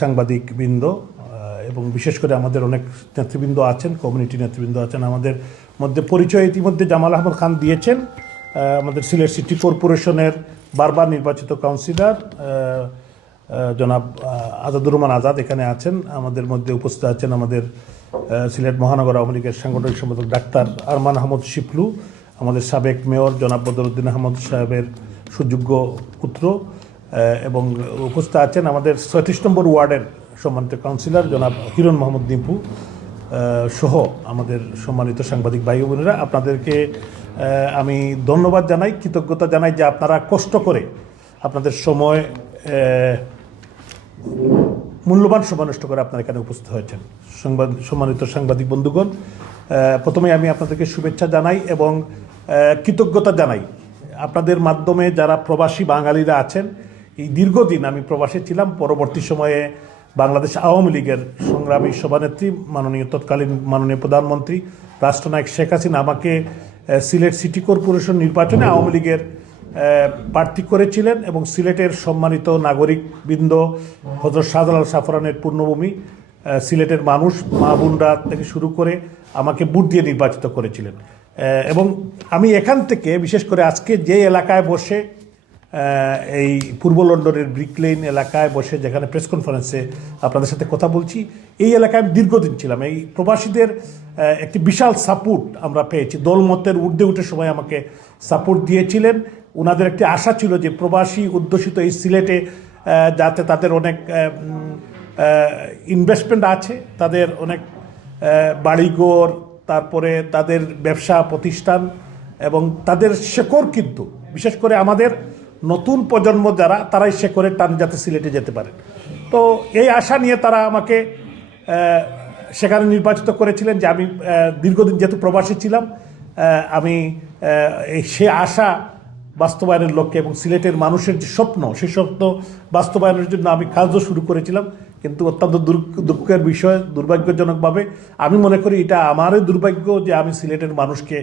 সাংবাদিকবৃন্দ এবং বিশেষ করে আমাদের অনেক নেতৃবৃন্দ আছেন, কমিউনিটি নেতৃবৃন্দ আছেন। আমাদের মধ্যে পরিচয় ইতিমধ্যে জামাল আহমদ খান দিয়েছেন, আমাদের সিলেট সিটি কর্পোরেশনের বারবার নির্বাচিত কাউন্সিলর জনাব আজাদুর রহমান আজাদ এখানে আছেন। আমাদের মধ্যে উপস্থিত আছেন আমাদের সিলেট মহানগর আওয়ামী লীগের সাংগঠনিক সম্পাদক ডাক্তার আরমান আহমদ শিপলু, আমাদের সাবেক মেয়র জনাব বদরুদ্দিন আহমদ সাহেবের সুযোগ্য পুত্র, এবং উপস্থিত আছেন আমাদের ৩৬ নম্বর ওয়ার্ডের সম্মানিত কাউন্সিলর জনাব হিরণ মোহাম্মদ দিম্পু সহ আমাদের সম্মানিত সাংবাদিক ভাই বোনেরা। আপনাদেরকে আমি ধন্যবাদ জানাই, কৃতজ্ঞতা জানাই যে আপনারা কষ্ট করে আপনাদের সময়, মূল্যবান সময় নষ্ট করে আপনারা এখানে উপস্থিত হয়েছেন। সম্মানিত সাংবাদিক বন্ধুগণ, প্রথমে আমি আপনাদেরকে শুভেচ্ছা জানাই এবং কৃতজ্ঞতা জানাই। আপনাদের মাধ্যমে যারা প্রবাসী বাঙালিরা আছেন, এই দীর্ঘদিন আমি প্রবাসী ছিলাম, পরবর্তী সময়ে বাংলাদেশ আওয়ামী লীগের সংগ্রামী সভানেত্রী তৎকালীন মাননীয় প্রধানমন্ত্রী রাষ্ট্রনায়ক শেখ হাসিনা আমাকে সিলেট সিটি কর্পোরেশন নির্বাচনে আওয়ামী লীগের প্রার্থী করেছিলেন এবং সিলেটের সম্মানিত নাগরিকবৃন্দ, হযরত শাহজালাল সাফরানের পূর্ণভূমি সিলেটের মানুষ, মা বোনরা থেকে শুরু করে আমাকে ভোট দিয়ে নির্বাচিত করেছিলেন। এবং আমি এখান থেকে বিশেষ করে আজকে যে এলাকায় বসে, এই পূর্ব লন্ডনের ব্রিক লেন এলাকায় বসে যেখানে প্রেস কনফারেন্সে আপনাদের সাথে কথা বলছি, এই এলাকায় আমি দীর্ঘদিন ছিলাম। এই প্রবাসীদের একটি বিশাল সাপোর্ট আমরা পেয়েছি। দলমতের ঊর্ধ্বে উঠে সবাই আমাকে সাপোর্ট দিয়েছিলেন। ওনাদের একটি আশা ছিল যে প্রবাসী অধ্যুষিত এই সিলেটে যাতে তাদের অনেক ইনভেস্টমেন্ট আছে, তাদের অনেক বাড়িঘর, তারপরে তাদের ব্যবসা প্রতিষ্ঠান এবং তাদের শেকড়, কিন্তু বিশেষ করে আমাদের নতুন প্রজন্ম যারা, তারাই শেকড়ের টান যাতে সিলেটে যেতে পারে। তো এই আশা নিয়ে তারা আমাকে সেখানে নির্বাচিত করেছিলেন যে আমি দীর্ঘদিন যেহেতু প্রবাসী ছিলাম, আমি সে আশা বাস্তবায়নের লক্ষ্যে এবং সিলেটের মানুষের যে স্বপ্ন, সেই স্বপ্ন বাস্তবায়নের জন্য আমি কাজও শুরু করেছিলাম। কিন্তু অত্যন্ত দুঃখের বিষয়, দুর্ভাগ্যজনকভাবে আমি মনে করি এটা আমারই দুর্ভাগ্য যে আমি সিলেটের মানুষকে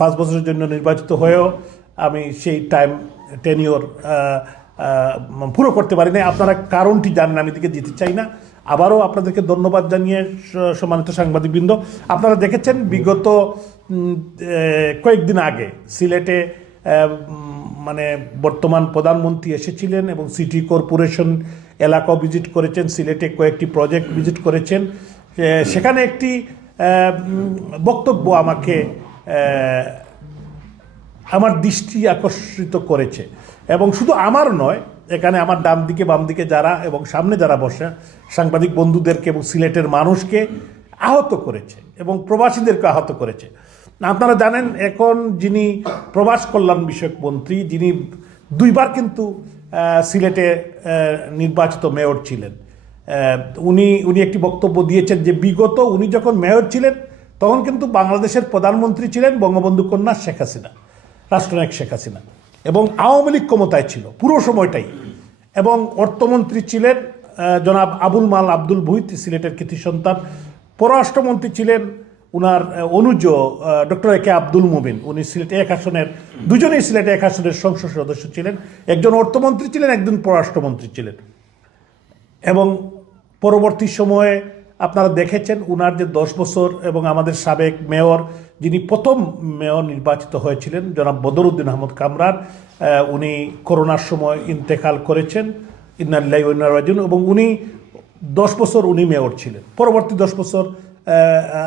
5 বছরের জন্য নির্বাচিত হয়েও আমি সেই টেনিওর পুরো করতে পারি না। আপনারা কারণটি জানেন, আমি দিকে যেতে চাই না। আবারও আপনাদেরকে ধন্যবাদ জানিয়ে, সম্মানিত সাংবাদিকবৃন্দ, আপনারা দেখেছেন বিগত কয়েকদিন আগে সিলেটে মানে বর্তমান প্রধানমন্ত্রী এসেছিলেন এবং সিটি কর্পোরেশন এলাকাও ভিজিট করেছেন, সিলেটে কয়েকটি প্রজেক্ট ভিজিট করেছেন। সেখানে একটি বক্তব্য আমাকে আমার দৃষ্টি আকর্ষিত করেছে এবং শুধু আমার নয়, এখানে আমার ডান দিকে বাম দিকে যারা এবং সামনে যারা বসে সাংবাদিক বন্ধুদেরকে এবং সিলেটের মানুষকে আহত করেছে এবং প্রবাসীদেরকে আহত করেছে। আপনারা জানেন এখন যিনি প্রবাস কল্যাণ বিষয়ক মন্ত্রী, যিনি 2বার কিন্তু সিলেটে নির্বাচিত মেয়র ছিলেন, উনি একটি বক্তব্য দিয়েছেন যে বিগত উনি যখন মেয়র ছিলেন তখন কিন্তু বাংলাদেশের প্রধানমন্ত্রী ছিলেন বঙ্গবন্ধু কন্যা শেখ হাসিনা, রাষ্ট্রনায়ক শেখ হাসিনা, এবং আওয়ামী লীগ ক্ষমতায় ছিল পুরো সময়টাই, এবং অর্থমন্ত্রী ছিলেন জনাব আবুল মাল আব্দুল ভুইত, সিলেটের কৃতি সন্তান। পররাষ্ট্রমন্ত্রী ছিলেন উনার অনুজ ডক্টর এ কে আব্দুল মুবিন, উনি সিলেটে 1 আসনের, দুজনেই সিলেটে 1 আসনের সংসদ সদস্য ছিলেন। একজন অর্থমন্ত্রী ছিলেন, একজন পররাষ্ট্রমন্ত্রী ছিলেন। এবং পরবর্তী সময়ে আপনারা দেখেছেন উনার যে 10 বছর, এবং আমাদের সাবেক মেয়র যিনি প্রথম মেয়র নির্বাচিত হয়েছিলেন জনাব বদরুদ্দিন আহমদ কামরান, উনি করোনার সময় ইন্তেকাল করেছেন, ইন্না লিল্লাহি ওয়া ইন্না ইলাইহি রাজিউন, এবং উনি 10 বছর উনি মেয়র ছিলেন। পরবর্তী 10 বছর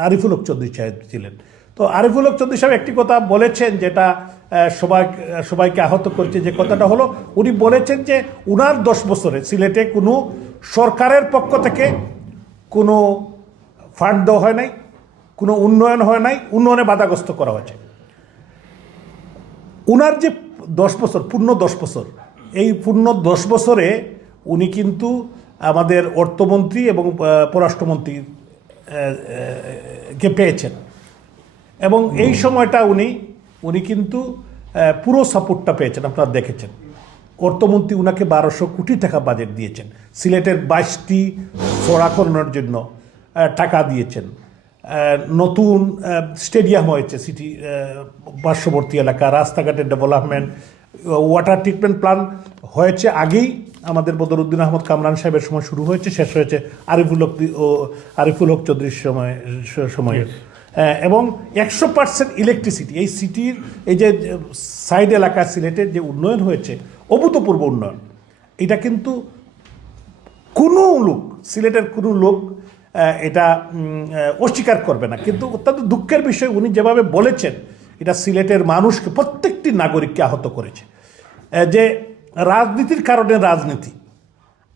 আরিফুল হক চৌধুরী সাহেব ছিলেন। তো আরিফুল হক চৌধুরী সাহেব একটি কথা বলেছেন যেটা সবাইকে আহত করেছে। যে কথাটা হলো, উনি বলেছেন যে উনার 10 বছরে সিলেটে কোনো সরকারের পক্ষ থেকে কোনো ফান্ড দেওয়া হয় নাই, কোনো উন্নয়ন হয় নাই, উন্নয়নে বাধাগ্রস্ত করা হয়েছে। উনার যে 10 বছর, পূর্ণ 10 বছর, এই পূর্ণ 10 বছরে উনি কিন্তু আমাদের অর্থমন্ত্রী এবং পররাষ্ট্রমন্ত্রী কে পেয়েছেন, এবং এই সময়টা উনি কিন্তু পুরো সাপোর্টটা পেয়েছেন। আপনারা দেখেছেন অর্থমন্ত্রী উনাকে 1200 কোটি টাকা বাজেট দিয়েছেন, সিলেটের 22টি সড়াকরণের জন্য টাকা দিয়েছেন, নতুন স্টেডিয়াম হয়েছে সিটি পার্শ্ববর্তী এলাকা, রাস্তাঘাটের ডেভেলপমেন্ট, ওয়াটার ট্রিটমেন্ট প্ল্যান্ট হয়েছে আগেই, আমাদের বদরুদ্দিন আহমদ কামরান সাহেবের সময় শুরু হয়েছে, শেষ হয়েছে আরিফুল হক চৌধুরীর সময়ে। এবং 100% ইলেকট্রিসিটি এই সিটির এই যে সাইড এলাকা সিলেটের যে উন্নয়ন হয়েছে, অভূতপূর্ব উন্নয়ন। এটা কিন্তু কোনো লোক, সিলেটের কোনো লোক এটা অস্বীকার করবে না। কিন্তু অত্যন্ত দুঃখের বিষয়, উনি যেভাবে বলেছেন, এটা সিলেটের মানুষকে, প্রত্যেকটি নাগরিককে আহত করেছে। যে রাজনীতির কারণে রাজনীতি,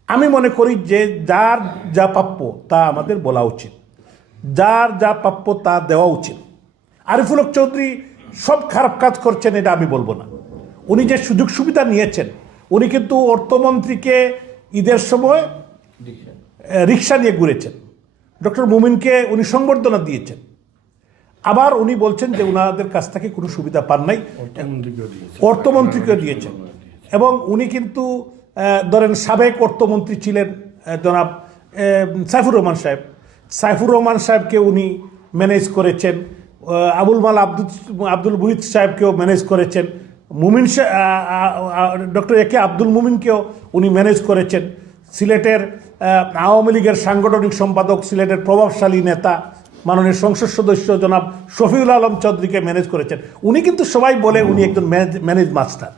আমি মনে করি যে যার যা প্রাপ্য তা আমাদের বলা উচিত, যার যা প্রাপ্য তা দেওয়া উচিত। আরিফুল হক চৌধুরী সব খারাপ কাজ করছেন এটা আমি বলবো না। উনি যে সুযোগ সুবিধা নিয়েছেন, উনি কিন্তু অর্থমন্ত্রীকে ঈদের সময় রিক্সা নিয়ে ঘুরেছেন, ডক্টর মুমিনকে উনি সংবর্ধনা দিয়েছেন। আবার উনি বলছেন যে ওনাদের কাছ থেকে কোনো সুবিধা পান নাই, অর্থমন্ত্রীকেও দিয়েছেন। এবং উনি কিন্তু ধরেন সাবেক অর্থমন্ত্রী ছিলেন জনাব সাইফুর রহমান সাহেবকে উনি ম্যানেজ করেছেন, আব্দুল মুহিত সাহেবকেও ম্যানেজ করেছেন, ডক্টর একে আব্দুল মুমিনকেও উনি ম্যানেজ করেছেন। সিলেটের আওয়ামী লীগের সাংগঠনিক সম্পাদক, সিলেটের প্রভাবশালী নেতা মাননীয় সংসদ সদস্য জনাব শফিউল আলম চৌধুরীকে ম্যানেজ করেছেন। উনি কিন্তু সবাই বলে উনি একজন ম্যানেজ মাস্টার।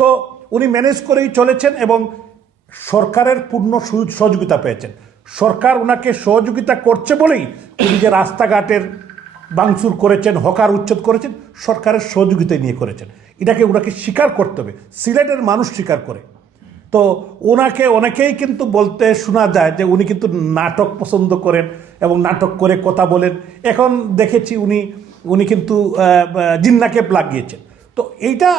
তো উনি ম্যানেজ করেই চলেছেন এবং সরকারের পূর্ণ সহযোগিতা পেয়েছেন। সরকার ওনাকে সহযোগিতা করছে বলেই উনি যে রাস্তাঘাটের ভাঙচুর করেছেন, হকার উচ্ছেদ করেছেন, সরকারের সহযোগিতা নিয়ে করেছেন। ওনাকে স্বীকার করতে হবে, সিলেটের মানুষ স্বীকার করে। তো ওনাকে অনেকেই কিন্তু বলতে শোনা যায় যে উনি কিন্তু নাটক পছন্দ করেন এবং নাটক করে কথা বলেন। এখন দেখেছি উনি কিন্তু জিন্নাকে লাগিয়েছেন। তো এইটা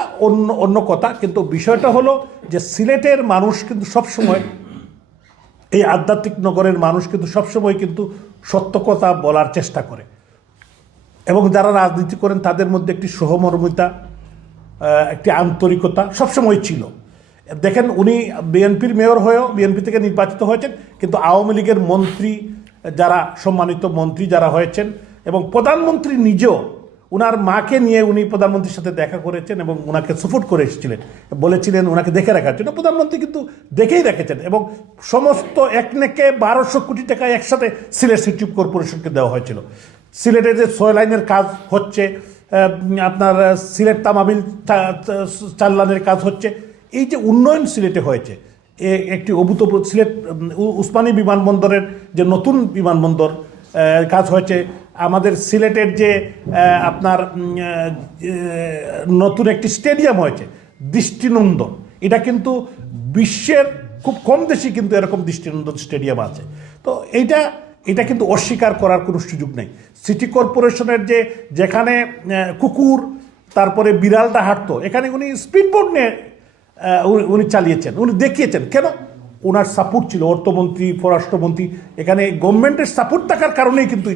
অন্য কথা। কিন্তু বিষয়টা হলো যে সিলেটের মানুষ কিন্তু সবসময়, এই আধ্যাত্মিক নগরের মানুষ কিন্তু সবসময় কিন্তু সত্য কথা বলার চেষ্টা করে। এবং যারা রাজনীতি করেন তাদের মধ্যে একটি সহমর্মিতা, একটি আন্তরিকতা সবসময় ছিল। দেখেন, উনি বিএনপির মেয়র হয়েও বিএনপি থেকে নির্বাচিত হয়েছেন, কিন্তু আওয়ামী লীগের মন্ত্রী যারা, সম্মানিত মন্ত্রী যারা হয়েছেন, এবং প্রধানমন্ত্রী নিজেও ওনার মাকে নিয়ে উনি প্রধানমন্ত্রীর সাথে দেখা করেছেন এবং ওনাকে সাপোর্ট করে এসেছিলেন, বলেছিলেন ওনাকে দেখে রাখার জন্য। প্রধানমন্ত্রী কিন্তু দেখেই রেখেছেন এবং সমস্ত একনেকে 1200 কোটি টাকা একসাথে সিলেট সিটি কর্পোরেশনকে দেওয়া হয়েছিল। সিলেটের যে 6 লাইনের কাজ হচ্ছে, আপনার সিলেট তামাবিল 4 লাইনের কাজ হচ্ছে, এই যে উন্নয়ন সিলেটে হয়েছে, একটি অভূতপূর্ব। সিলেট উসমানী বিমানবন্দরের যে নতুন বিমানবন্দর কাজ হয়েছে, আমাদের সিলেটের যে আপনার নতুন একটি স্টেডিয়াম হয়েছে দৃষ্টিনন্দন। এটা কিন্তু বিশ্বের খুব কম দেশে কিন্তু এরকম দৃষ্টিনন্দন স্টেডিয়াম আছে। তো এটা কিন্তু অস্বীকার করার কোনো সুযোগ নেই। সিটি কর্পোরেশনের যেখানে কুকুর তারপরে বিড়ালটা হাঁটতো, এখানে উনি স্পিডবোট নিয়ে উনি চালিয়েছেন, উনি দেখিয়েছেন। কেন? ওনার সাপোর্ট ছিল, অর্থমন্ত্রী, পররাষ্ট্রমন্ত্রী, এখানে গভর্নমেন্টের সাপোর্ট থাকার কারণেই কিন্তু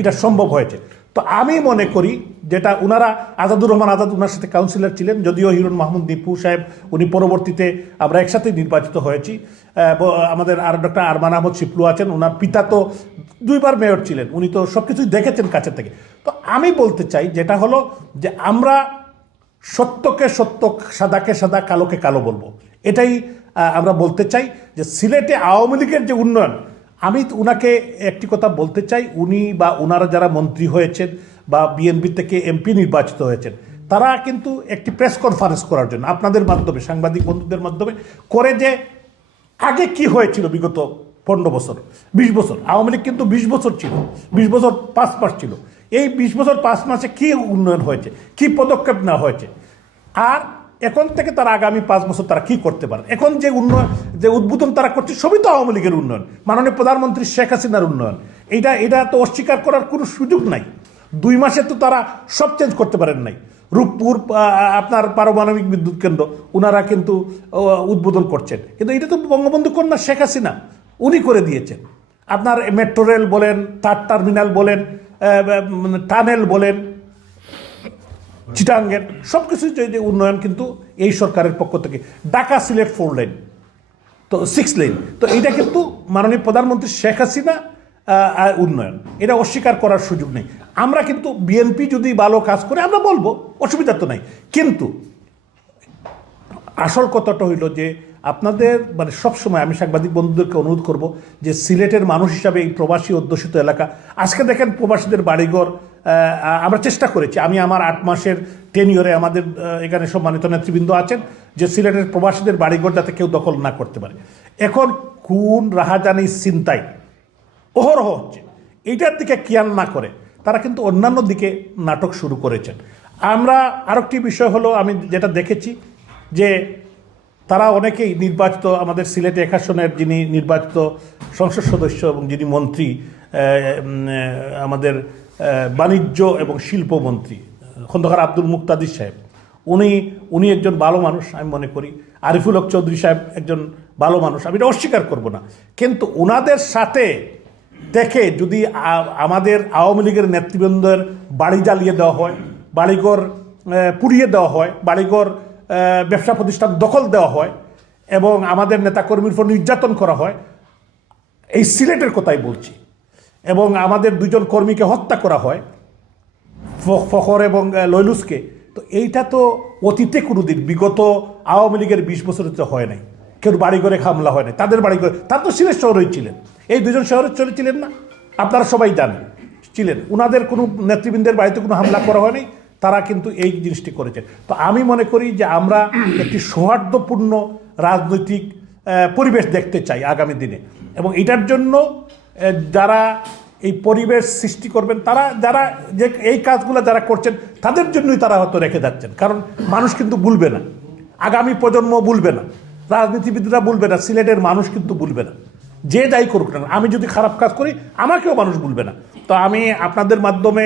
এটা সম্ভব হয়েছে। তো আমি মনে করি যেটা ওনারা, আজাদুর রহমান আজাদ ওনার সাথে কাউন্সিলর ছিলেন, যদিও হিরণ মাহমুদ দীপু সাহেব উনি পরবর্তীতে আমরা একসাথে নির্বাচিত হয়েছি। আমাদের আর ডক্টর আরমান আহমদ শিপলু আছেন, ওনার পিতা তো 2 বার মেয়র ছিলেন, উনি তো সব কিছুই দেখেছেন কাছের থেকে। তো আমি বলতে চাই যেটা হলো যে আমরা সত্যকে সত্য, সাদাকে সাদা, কালোকে কালো বলবো। এটাই আমরা বলতে চাই যে সিলেটে আওয়ামী লীগের যে উন্নয়ন, আমি ওনাকে একটি কথা বলতে চাই, উনি বা ওনারা যারা মন্ত্রী হয়েছেন বা বিএনপি থেকে এমপি নির্বাচিত হয়েছেন, তারা কিন্তু একটি প্রেস কনফারেন্স করার জন্য আপনাদের মাধ্যমে, সাংবাদিক বন্ধুদের মাধ্যমে করে, যে আগে কি হয়েছিল বিগত 15 বছর 20 বছর, আওয়ামী লীগ কিন্তু 20 বছর ছিল, 20 বছর 5 মাস ছিল। এই 20 বছর 5 মাসে কী উন্নয়ন হয়েছে, কী পদক্ষেপ নেওয়া হয়েছে, আর এখন থেকে তারা আগামী 5 বছর তারা কী করতে পারে। এখন যে উন্নয়ন, যে উদ্বোধন তারা করছে, সবই তো আওয়ামী লীগের উন্নয়ন, মাননীয় প্রধানমন্ত্রী শেখ হাসিনার উন্নয়ন। এটা তো অস্বীকার করার কোনো সুযোগ নাই। 2 মাসে তো তারা সব চেঞ্জ করতে পারেন নাই। রূপপুর আপনার পারমাণবিক বিদ্যুৎ কেন্দ্র ওনারা কিন্তু উদ্বোধন করছেন, কিন্তু এটা তো বঙ্গবন্ধু কন্যা শেখ হাসিনা উনি করে দিয়েছেন। আপনার মেট্রো রেল বলেন, 3rd টার্মিনাল বলেন, টানেল বলেন, চিটাঙ্গের সব কিছু যে উন্নয়ন কিন্তু এই সরকারের পক্ষ থেকে। ঢাকা সিলেট 4 লাইন, তো 6 লাইন, তো এইটা কিন্তু মাননীয় প্রধানমন্ত্রী শেখ হাসিনা উন্নয়ন, এটা অস্বীকার করার সুযোগ নেই। আমরা কিন্তু বিএনপি যদি ভালো কাজ করে আমরা বলবো, অসুবিধা তো নাই। কিন্তু আসল কথাটা হইল যে আপনাদের মানে সবসময় আমি সাংবাদিক বন্ধুদেরকে অনুরোধ করব যে সিলেটের মানুষ হিসাবে এই প্রবাসী অধ্যুষিত এলাকা আজকে দেখেন প্রবাসীদের বাড়িঘর আমরা চেষ্টা করেছি, আমি আমার 8 মাসের টেনিয়রে আমাদের এখানে সম্মানিত নেতৃবৃন্দ আছেন যে সিলেটের প্রবাসীদের বাড়িঘর যাতে কেউ দখল না করতে পারে। এখন খুন রাহাজানি ছিনতাই অহরহ হচ্ছে, এইটার দিকে খেয়াল না করে তারা কিন্তু অন্যান্য দিকে নাটক শুরু করেছেন। আমরা আরেকটি বিষয় হলো আমি যেটা দেখেছি যে তারা অনেকেই নির্বাচিত আমাদের সিলেট 1 আসনের যিনি নির্বাচিত সংসদ সদস্য এবং যিনি মন্ত্রী আমাদের বাণিজ্য এবং শিল্পমন্ত্রী খন্দকার আব্দুল মুক্তাদির সাহেব, উনি একজন ভালো মানুষ আমি মনে করি। আরিফুল হক চৌধুরী সাহেব একজন ভালো মানুষ, আমি এটা অস্বীকার করব না, কিন্তু ওনাদের সাথে দেখে যদি আমাদের আওয়ামী লীগের নেতৃবৃন্দের বাড়ি জ্বালিয়ে দেওয়া হয়, বাড়িঘর পুড়িয়ে দেওয়া হয়, বাড়িঘর ব্যবসা প্রতিষ্ঠান দখল দেওয়া হয় এবং আমাদের নেতাকর্মীর উপর নির্যাতন করা হয়, এই সিলেটের কথাই বলছি, এবং আমাদের 2 জন কর্মীকে হত্যা করা হয় ফখর এবং লৈলুসকে, তো এইটা তো অতীতে কোনোদিন বিগত আওয়ামী লীগের 20 বছরে তো হয় নাই, কেউ বাড়িঘরে হামলা হয় নাই, তাদের বাড়িঘরে, তার তো সিলেট শহরেই ছিলেন, এই 2 জন শহরে ছিলেন না, আপনারা সবাই জানেন ছিলেন, ওনাদের কোনো নেতৃবৃন্দের বাড়িতে কোনো হামলা করা হয়নি, তারা কিন্তু এই জিনিসটি করেছেন। তো আমি মনে করি যে আমরা একটি সৌহার্দ্যপূর্ণ রাজনৈতিক পরিবেশ দেখতে চাই আগামী দিনে, এবং এটার জন্য যারা এই পরিবেশ সৃষ্টি করবেন তারা যারা যে এই কাজগুলো যারা করছেন তাদের জন্যই তারা হয়তো রেখে যাচ্ছেন, কারণ মানুষ কিন্তু ভুলবে না, আগামী প্রজন্ম ভুলবে না, রাজনীতিবিদরা ভুলবে না, সিলেটের মানুষ কিন্তু ভুলবে না, যে যাই করুক না, আমি যদি খারাপ কাজ করি আমাকেও মানুষ ভুলবে না। তো আমি আপনাদের মাধ্যমে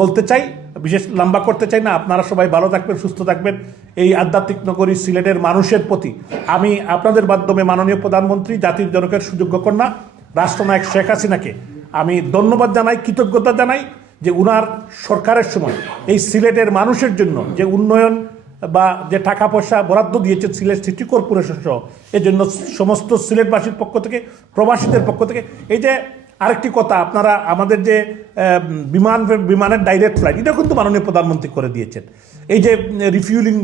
বলতে চাই, বিশেষ লম্বা করতে চাই না, আপনারা সবাই ভালো থাকবেন, সুস্থ থাকবেন। এই আধ্যাত্মিক নগরী সিলেটের মানুষের প্রতি আমি আপনাদের মাধ্যমে মাননীয় প্রধানমন্ত্রী, জাতির জনকের সুযোগ্য কন্যা রাষ্ট্রনায়ক শেখ হাসিনাকে আমি ধন্যবাদ জানাই, কৃতজ্ঞতা জানাই যে উনার সরকারের সময় এই সিলেটের মানুষের জন্য যে উন্নয়ন বা যে টাকা পয়সা বরাদ্দ দিয়েছে সিলেট সিটি কর্পোরেশন সহ, এই জন্য সমস্ত সিলেটবাসীর পক্ষ থেকে, প্রবাসীদের পক্ষ থেকে। এই যে আরেকটি কথা, আপনারা আমাদের যে বিমানের ডাইরেক্ট ফ্লাইট, এটা কিন্তু মাননীয় প্রধানমন্ত্রী করে দিয়েছেন, এই যে রিফিউলিং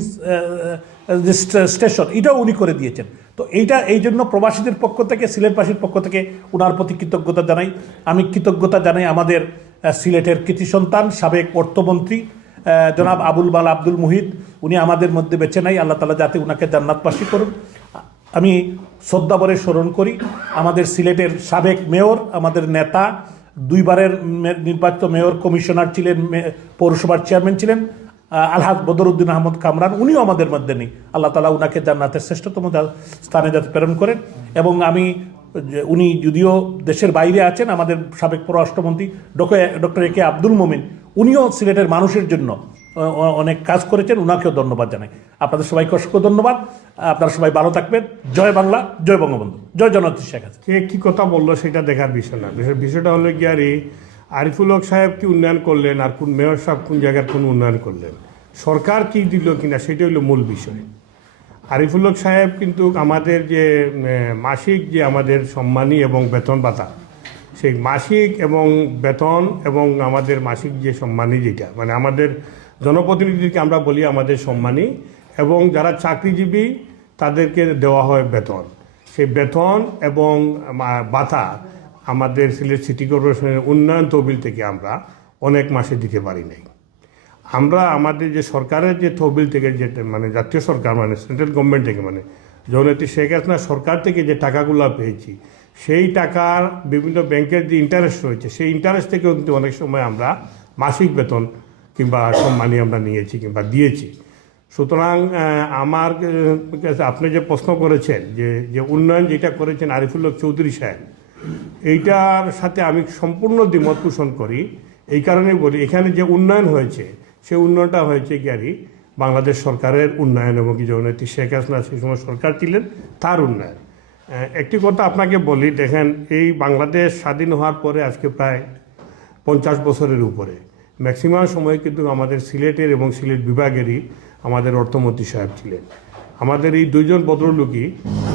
স্টেশন, এটাও উনি করে দিয়েছেন। তো এইটা এই জন্য প্রবাসীদের পক্ষ থেকে, সিলেটবাসীর পক্ষ থেকে উনার প্রতি কৃতজ্ঞতা জানাই। আমি কৃতজ্ঞতা জানাই আমাদের সিলেটের কৃতি সন্তান সাবেক অর্থমন্ত্রী জনাব আবুল বাল আব্দুল মুহিত, উনি আমাদের মধ্যে বেঁচে নাই, আল্লাহ তাআলা যাতে উনাকে জান্নাতবাসী করুন। আমি শ্রদ্ধাভরে স্মরণ করি আমাদের সিলেটের সাবেক মেয়র, আমাদের নেতা, 2 বারের নির্বাচিত মেয়র, কমিশনার ছিলেন, পৌরসভার চেয়ারম্যান ছিলেন আলহাজ বদরুদ্দিন আহমদ কামরান, উনিও আমাদের মধ্যে নেই, আল্লাহ তাআলা উনাকে জান্নাতের শ্রেষ্ঠতম স্থানে যাতে প্রেরণ করেন। এবং উনি যদিও দেশের বাইরে আছেন, আমাদের সাবেক পররাষ্ট্রমন্ত্রী ডক্টর এ কে আব্দুল মোমিন, উনিও সিলেটের মানুষের জন্য অনেক কাজ করেছেন, উনাকেও ধন্যবাদ জানাই। আপনাদের সবাইকে অসংখ্য ধন্যবাদ, আপনারা সবাই ভালো থাকবেন। জয় বাংলা, জয় বঙ্গবন্ধু, জয় জননেত্রী শেখ হাসিনা। কে কী কথা বললো সেটা দেখার বিষয় না, বিষয়টা হলো কি আর আরিফুল হক সাহেব কি উন্নয়ন করলেন আর কোন মেয়র সাহেব কোন জায়গার কোন উন্নয়ন করলেন, সরকার কি দিল কিনা সেটা হলো মূল বিষয়। আরিফুল হক সাহেব কিন্তু আমাদের যে মাসিক যে আমাদের সম্মানী এবং বেতন ভাতা, সেই মাসিক এবং বেতন এবং আমাদের মাসিক যে সম্মানী, যেটা মানে আমাদের জনপ্রতিনিধিকে আমরা বলি আমাদের সম্মানী, এবং যারা চাকরিজীবী তাদেরকে দেওয়া হয় বেতন, সেই বেতন এবং ভাতা আমাদের সিলেট সিটি কর্পোরেশনের উন্নয়ন তহবিল থেকে আমরা অনেক মাসে দিতে পারি নাই। আমরা আমাদের যে সরকারের যে তহবিল থেকে, যে মানে জাতীয় সরকার মানে সেন্ট্রাল গভর্নমেন্ট থেকে, মানে জননেত্রী শেখ হাসিনা সরকার থেকে যে টাকাগুলো পেয়েছি, সেই টাকার বিভিন্ন ব্যাংকের যে ইন্টারেস্ট রয়েছে, সেই ইন্টারেস্ট থেকেও কিন্তু অনেক সময় আমরা মাসিক বেতন কিংবা সম্মানী আমরা নিয়েছি কিংবা দিয়েছি। সুতরাং আমার কাছে আপনি যে প্রশ্ন করেছেন যে উন্নয়ন যেটা করেছেন আরিফুল হক চৌধুরী সাহেব, এইটার সাথে আমি সম্পূর্ণ দ্বিমত পোষণ করি। এই কারণে বলি, এখানে যে উন্নয়ন হয়েছে সেই উন্নয়নটা হয়েছে কি বাংলাদেশ সরকারের উন্নয়ন, এবং কি জননেত্রী শেখ হাসিনা সেই সময় সরকার ছিলেন তার উন্নয়ন। একটি কথা আপনাকে বলি, দেখেন এই বাংলাদেশ স্বাধীন হওয়ার পরে আজকে প্রায় 50 বছরের উপরে, ম্যাক্সিমাম সময় কিন্তু আমাদের সিলেটের এবং সিলেট বিভাগেরই আমাদের অর্থমন্ত্রী সাহেব ছিলেন। আমাদের এই 2 জন ভদ্রলোকই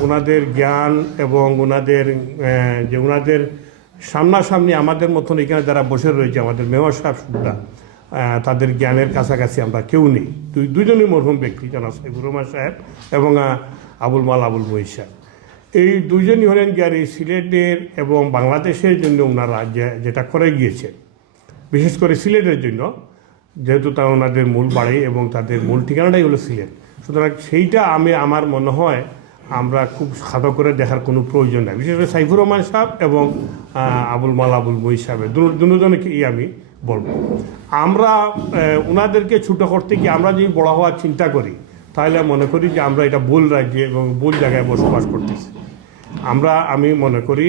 ওনাদের জ্ঞান এবং ওনাদের সামনাসামনি আমাদের মতন এখানে যারা বসে রয়েছে, আমাদের মেয়র সাহেব সুদ্ধা তাদের জ্ঞানের কাছাকাছি আমরা কেউ নেই। দুজনই মরহুম ব্যক্তি, জনাব সাইফুর রহমান সাহেব এবং আবুল মাল আবুল মহিষ সাহেব। এই দুইজনই হলেন গিয়ার এই সিলেটের এবং বাংলাদেশের জন্য ওনারা যেটা করে গিয়েছে, বিশেষ করে সিলেটের জন্য, যেহেতু তা ওনাদের মূল বাড়ি এবং তাদের মূল ঠিকানাটাই হলো সিলেট। সুতরাং সেইটা আমার মনে হয় আমরা খুব খাটো করে দেখার কোনো প্রয়োজন নাই। বিশেষ করে সাইফুর রহমান সাহেব এবং আবুল মাল আবুল মহিষ সাহেবের দুজনকেই আমি বলবো। আমরা ওনাদেরকে ছোটো করতে গিয়ে আমরা যদি বড় হওয়ার চিন্তা করি, তাহলে মনে করি যে আমরা এটা ভুল রাজ্যে এবং ভুল জায়গায় বসবাস করতেছি। আমি মনে করি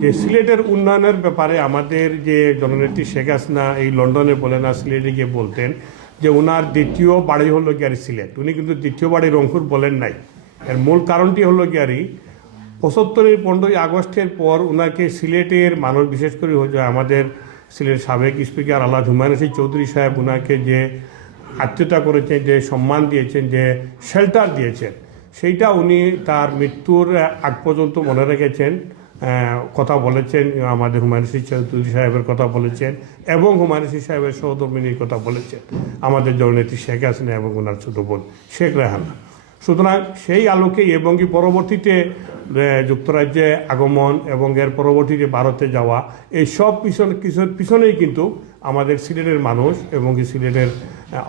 যে সিলেটের উন্নয়নের ব্যাপারে আমাদের যে জননেত্রী শেখ হাসিনা এই লন্ডনে বলে না, সিলেটে গিয়ে বলতেন যে ওনার দ্বিতীয় বাড়ি হলো গিয়ারি সিলেট। উনি কিন্তু দ্বিতীয় বাড়ি রংপুর বলেন নাই। এর মূল কারণটি হলো গিয়ারি ৭৫-এর 15ই আগস্টের পর ওনাকে সিলেটের মানুষ, বিশেষ করে আমাদের সিলেটের সাবেক স্পিকার আল্লাহ হুমায়ুন রশিদ চৌধুরী সাহেব ওনাকে যে আত্মীয়তা করেছেন, যে সম্মান দিয়েছেন, যে শেল্টার দিয়েছেন, সেইটা উনি তার মৃত্যুর আগ পর্যন্ত মনে রেখেছেন, কথা বলেছেন। আমাদের হুমায়ুন রশিদ চৌধুরী সাহেবের কথা বলেছেন এবং হুমায়ুন রশিদ সাহেবের সহধর্মিনীর কথা বলেছেন আমাদের জননেত্রী শেখ হাসিনা এবং ওনার ছোট বোন শেখ রেহানা। সুতরাং সেই আলোকে এবং কি পরবর্তীতে যুক্তরাজ্যে আগমন এবং এর পরবর্তীতে ভারতে যাওয়া, এই সব পিছনেই কিন্তু আমাদের সিলেটের মানুষ এবং কি সিলেটের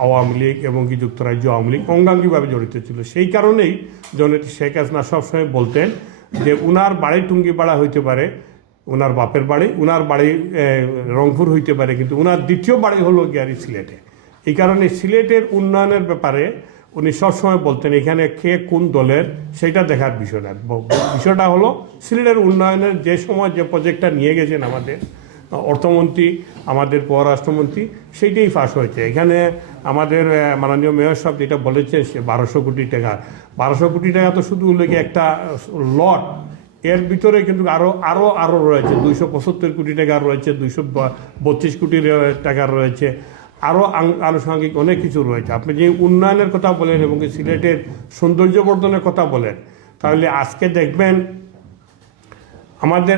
আওয়ামী লীগ এবং কি যুক্তরাজ্য আওয়ামী লীগ অঙ্গাঙ্গিভাবে জড়িত ছিল। সেই কারণেই জননেত্রী শেখ হাসিনা সবসময় বলতেন যে উনার বাড়ি টুঙ্গিপাড়া হইতে পারে, উনার বাপের বাড়ি, উনার বাড়ি রংপুর হইতে পারে, কিন্তু উনার দ্বিতীয় বাড়ি হলো গিয়ারি সিলেটে। এই কারণে সিলেটের উন্নয়নের ব্যাপারে উনি সবসময় বলতেন এখানে কে কোন দলের সেটা দেখার বিষয় না। বিষয়টা হলো সিলেটের উন্নয়নের যে সময় যে প্রজেক্টটা নিয়ে গেছেন আমাদের অর্থমন্ত্রী, আমাদের পররাষ্ট্রমন্ত্রী, সেইটাই ফাঁস হয়েছে। এখানে আমাদের মাননীয় মেয়র সাহেব যেটা বলেছে সে ১২০০ কোটি টাকা, ১২০০ কোটি টাকা তো শুধু লেগে একটা লট, এর ভিতরে কিন্তু আরও রয়েছে ২৭৫ কোটি টাকা রয়েছে, ২৩২ কোটি টাকা রয়েছে, আরও আনুষঙ্গিক অনেক কিছু রয়েছে। আপনি যে উন্নয়নের কথা বলেন এবং সিলেটের সৌন্দর্যবর্ধনের কথা বলেন, তাহলে আজকে দেখবেন আমাদের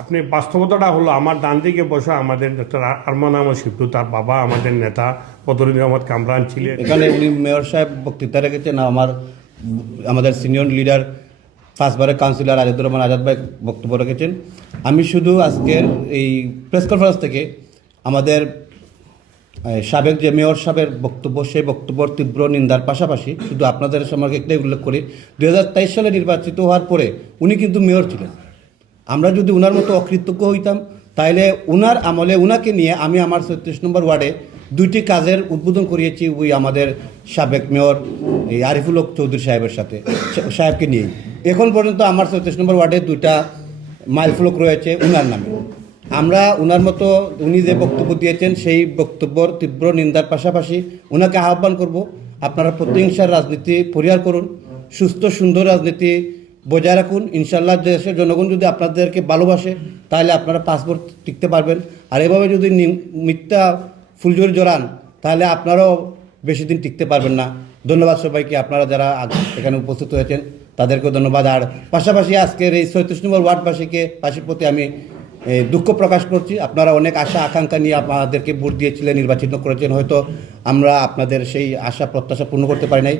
আপনি বাস্তবতাটা হলো আমার ডান দিকে বসা আমাদের ডক্টর আরমান আহমদ শিবটু, তার বাবা আমাদের নেতা বদরুদ্দিন আহমদ কামরান ছিলেন। এখানে উনি মেয়র সাহেব বক্তৃতা রেখেছেন, আমাদের সিনিয়র লিডার ফার্স্টবারের কাউন্সিলর আজাদুর রহমান আজাদ ভাই বক্তব্য রেখেছেন। আমি শুধু আজকের এই প্রেস কনফারেন্স থেকে আমাদের সাবেক যে মেয়র সাহেবের বক্তব্য, সেই বক্তব্যর তীব্র নিন্দার পাশাপাশি শুধু আপনাদের সম্পর্কে একটাই উল্লেখ করি, ২০২৩ সালে নির্বাচিত হওয়ার পরে উনি কিন্তু মেয়র ছিলেন। আমরা যদি উনার মতো অকৃতজ্ঞ হইতাম, তাহলে উনার আমলে উনাকে নিয়ে আমি আমার ৩৬ নম্বর ওয়ার্ডে 2টি কাজের উদ্বোধন করিয়েছি ওই আমাদের সাবেক মেয়র এই আরিফুল হক চৌধুরী সাহেবকে নিয়ে। এখন পর্যন্ত আমার ৩৬ নম্বর ওয়ার্ডে 2টা মাইল ফলক রয়েছে উনার নামে। আমরা উনার মতো উনি যে বক্তব্য দিয়েছেন সেই বক্তব্যর তীব্র নিন্দার পাশাপাশি ওনাকে আহ্বান করব, আপনারা প্রতিহিংসার রাজনীতি পরিহার করুন, সুস্থ সুন্দর রাজনীতি বজায় রাখুন। ইনশাল্লাহ দেশের জনগণ যদি আপনাদেরকে ভালোবাসে তাহলে আপনারা পাসপোর্ট টিকতে পারবেন। আর এভাবে যদি মিথ্যা ফুলঝুরি জড়ান তাহলে আপনারাও বেশি দিন টিকতে পারবেন না। ধন্যবাদ সবাইকে, আপনারা যারা এখানে উপস্থিত হয়েছেন তাদেরকেও ধন্যবাদ। আর পাশাপাশি আজকের এই ৩৬ নম্বর ওয়ার্ডবাসীর প্রতি আমি দুঃখ প্রকাশ করছি। আপনারা অনেক আশা আকাঙ্ক্ষা নিয়ে আমাদেরকে ভোট দিয়েছিলেন, নির্বাচিত করেছেন, হয়তো আমরা আপনাদের সেই আশা প্রত্যাশা পূর্ণ করতে পারি নাই।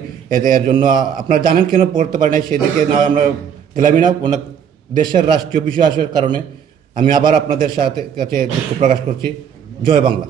এর জন্য আপনারা জানেন কেন করতে পারি নাই, সেদিকে না আমরা গেলামই না। অনেক দেশের রাষ্ট্রীয় বিষয় আসার কারণে আমি আবার আপনাদের কাছে দুঃখ প্রকাশ করছি। জয় বাংলা।